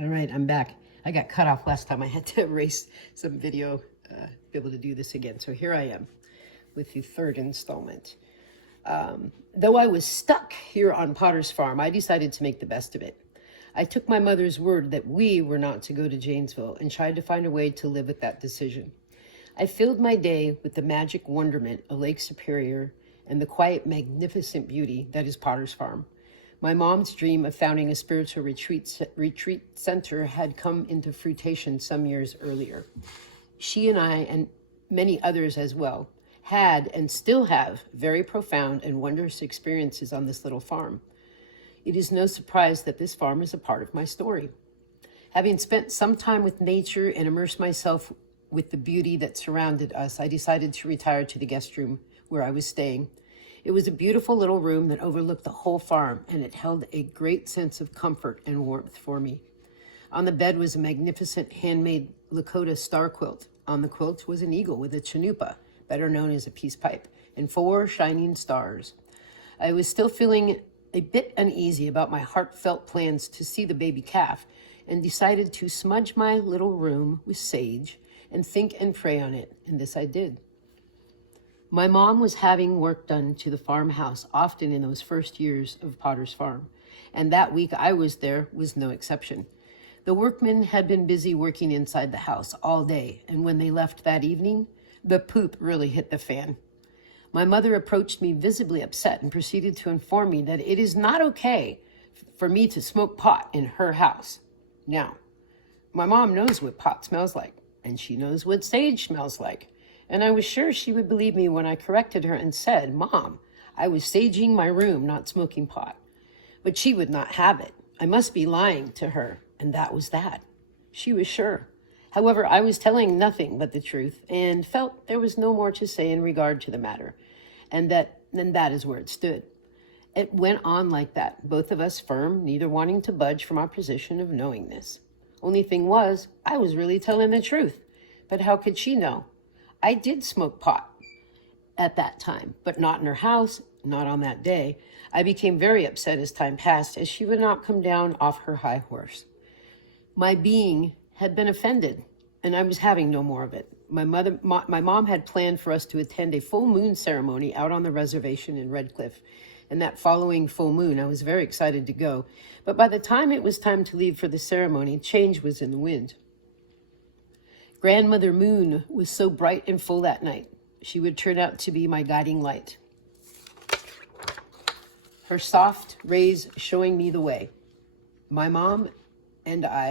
All right, I'm back. I got cut off last time. I had to erase some video to be able to do this again. So here I am with the third installment. Though I was stuck here on Potter's Farm, I decided to make the best of it. I took my mother's word that we were not to go to Janesville and tried to find a way to live with that decision. I filled my day with the magic wonderment of Lake Superior and the quiet, magnificent beauty that is Potter's Farm. My mom's dream of founding a spiritual retreat center had come into fruition some years earlier. She and I, and many others as well, had and still have very profound and wondrous experiences on this little farm. It is no surprise that this farm is a part of my story. Having spent some time with nature and immersed myself with the beauty that surrounded us, I decided to retire to the guest room where I was staying. It was a beautiful little room that overlooked the whole farm, and it held a great sense of comfort and warmth for me. On the bed was a magnificent handmade Lakota star quilt. On the quilt was an eagle with a chanupa, better known as a peace pipe, and 4 shining stars. I was still feeling a bit uneasy about my heartfelt plans to see the baby calf, and decided to smudge my little room with sage and think and pray on it, and this I did. My mom was having work done to the farmhouse often in those first years of Potter's Farm, and that week I was there was no exception. The workmen had been busy working inside the house all day, and when they left that evening, the poop really hit the fan. My mother approached me visibly upset and proceeded to inform me that it is not okay for me to smoke pot in her house. Now, my mom knows what pot smells like, and she knows what sage smells like. And I was sure she would believe me when I corrected her and said, "Mom, I was saging my room, not smoking pot." But she would not have it. I must be lying to her, and that was that. She was sure. However, I was telling nothing but the truth and felt there was no more to say in regard to the matter, and that is where it stood. It went on like that, both of us firm, neither wanting to budge from our position of knowing this. Only thing was, I was really telling the truth. But how could she know? I did smoke pot at that time, but not in her house, not on that day. I became very upset as time passed, as she would not come down off her high horse. My being had been offended, and I was having no more of it. My mom had planned for us to attend a full moon ceremony out on the reservation in Red Cliff, and that following full moon, I was very excited to go. But by the time it was time to leave for the ceremony, change was in the wind. Grandmother Moon was so bright and full that night. She would turn out to be my guiding light. Her soft rays showing me the way. My mom and I